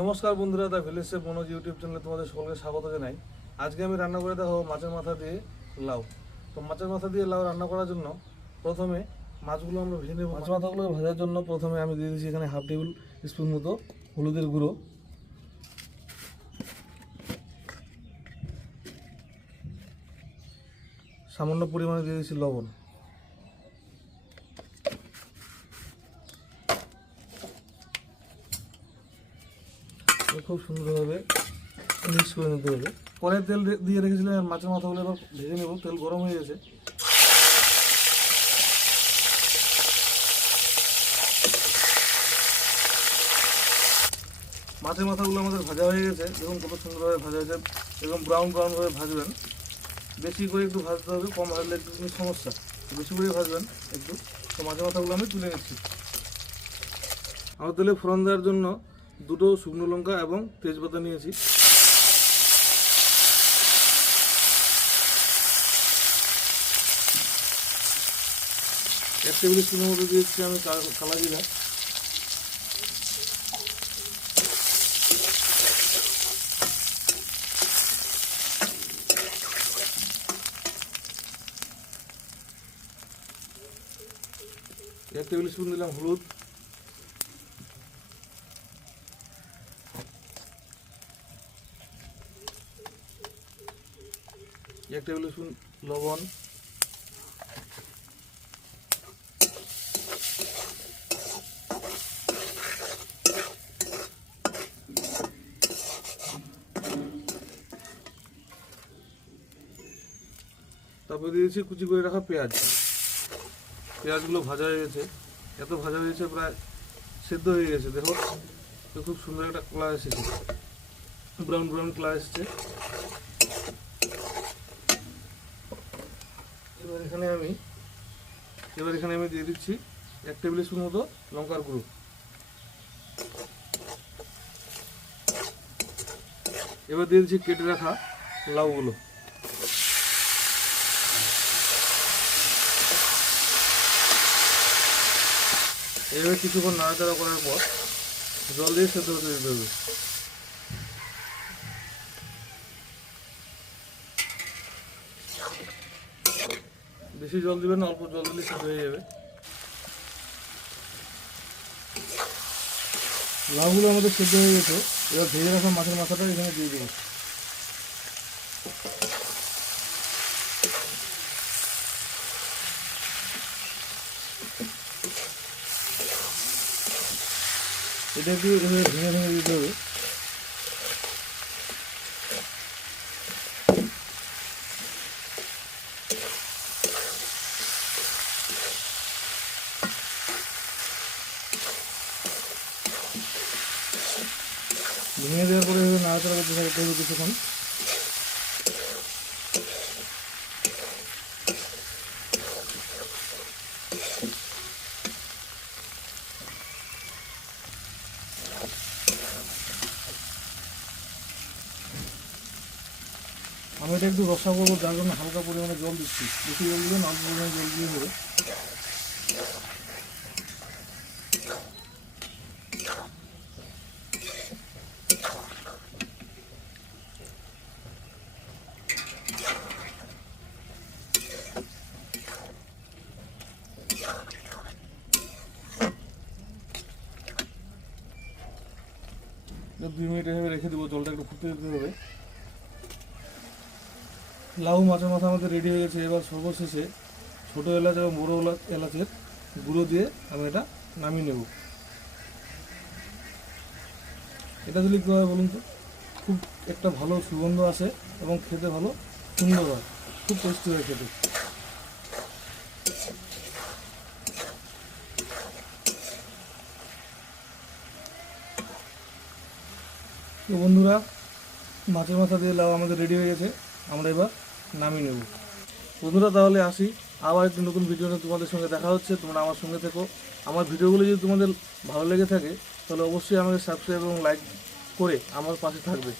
নমস্কার বন্ধুরা, the village chef Manoj YouTube চ্যানেলে তোমাদের সকলকে স্বাগত জানাই। আজকে আমি রান্না করে দেখাবো মাছের মাথা দিয়ে লাউ। তো মাছের মাথা দিয়ে লাউ রান্না করার জন্য প্রথমে মাছগুলো আমরা ভেজে নেব। মাছ মাথাগুলো ভাজার জন্য প্রথমে আমি দিয়ে দিচ্ছি এখানে হাফ টেবিল স্পুন মতো হলুদের গুঁড়ো, সামান্য পরিমাণে দিয়ে দিচ্ছি লবণ, খুব সুন্দরভাবে মিক্স করে নিতে হবে। পরে তেল দিয়ে রেখেছিলাম, মাছের মাথাগুলো এবার ভেজে নেব। তেল গরম হয়ে গেছে, মাছের মাথাগুলো আমাদের ভাজা হয়ে গেছে। দেখুন কত সুন্দরভাবে ভাজা হয়েছে, এবং ব্রাউনভাবে ভাজবেন। বেশি করে একটু ভাজতে হবে, কম ভাজলে একটু সমস্যা, বেশি করে ভাজবেন একটু। তো মাছের মাথাগুলো আমি তুলে নিচ্ছি। আমার তেলে ফোড়ন দেওয়ার জন্য দুটো শুকনো লঙ্কা এবং তেজপাতা নিয়েছি। এক টেবিল স্পুনের মতো দিয়েছি আমি কালা জিরা, এক টেবিল স্পুন দিলাম হলুদ, এক টেবিল স্পুন লবণ, তারপরে দিয়েছি কুচি করে রাখা পেঁয়াজ। পেঁয়াজগুলো ভাজা হয়ে গেছে, এত ভাজা হয়েছে প্রায় সেদ্ধ হয়ে গেছে। দেখো খুব সুন্দর একটা কালার এসেছে, ব্রাউন কালার এসেছে। এবার এখানে আমি দিয়ে দিচ্ছি এক টেবিল স্পুন মতো লঙ্কার গুঁড়ো। এবার দিয়ে দিচ্ছি কেটে রাখা লাউগুলো। এবার কিছুক্ষণ নাড়াচাড়া করার পর জল দিয়ে সেদ্ধ হতে দিতে হবে। বেশি জল দিবেন না, অল্প জল দিলে সেদ্ধ হয়ে যাবে। লাউগুলো আমাদের সেদ্ধ হয়ে গেছে। এবার ভেজে রাখা মাছের মাথাটা এখানে দিয়ে দেবো। এটা একটু ভেঙে দিতে হবে। ভেঙে দেওয়ার পরে নাড়াচাড়া করতে থাকতে হবে কিছুক্ষণ। আমি এটা একটু রসা করবো, যার জন্য হালকা পরিমাণে জল দিচ্ছি। বেশি জল দিবেন, অল্প পরিমাণে জল দিয়ে দেবে। দুই মিনিট এভাবে রেখে দেবো, জলটা একটু ফুটতে দিতে হবে। লাউ মাছের মাথা আমাদের রেডি হয়ে গেছে। এবার সর্বশেষে ছোটো এলাচ এবং বড়ো এলাচের গুঁড়ো দিয়ে আমি এটা নামিয়ে নেব। এটা দিলে কী হয় বলুন তো, খুব একটা ভালো সুগন্ধ আসে এবং খেতে ভালো সুন্দর হয়, খুব টেস্টি হয় খেতে। তো বন্ধুরা, মাছের মাথা দিয়ে লাউ আমাদের রেডি হয়ে গেছে। আমরা এবার নামিয়ে নেব। বন্ধুরা তাহলে আসি, আবার একটি নতুন ভিডিওতে তোমাদের সঙ্গে দেখা হচ্ছে। তোমরা আমার সঙ্গে থেকো। আমার ভিডিওগুলো যদি তোমাদের ভালো লেগে থাকে তাহলে অবশ্যই আমাকে সাবস্ক্রাইব এবং লাইক করে আমার পাশে থাকবে।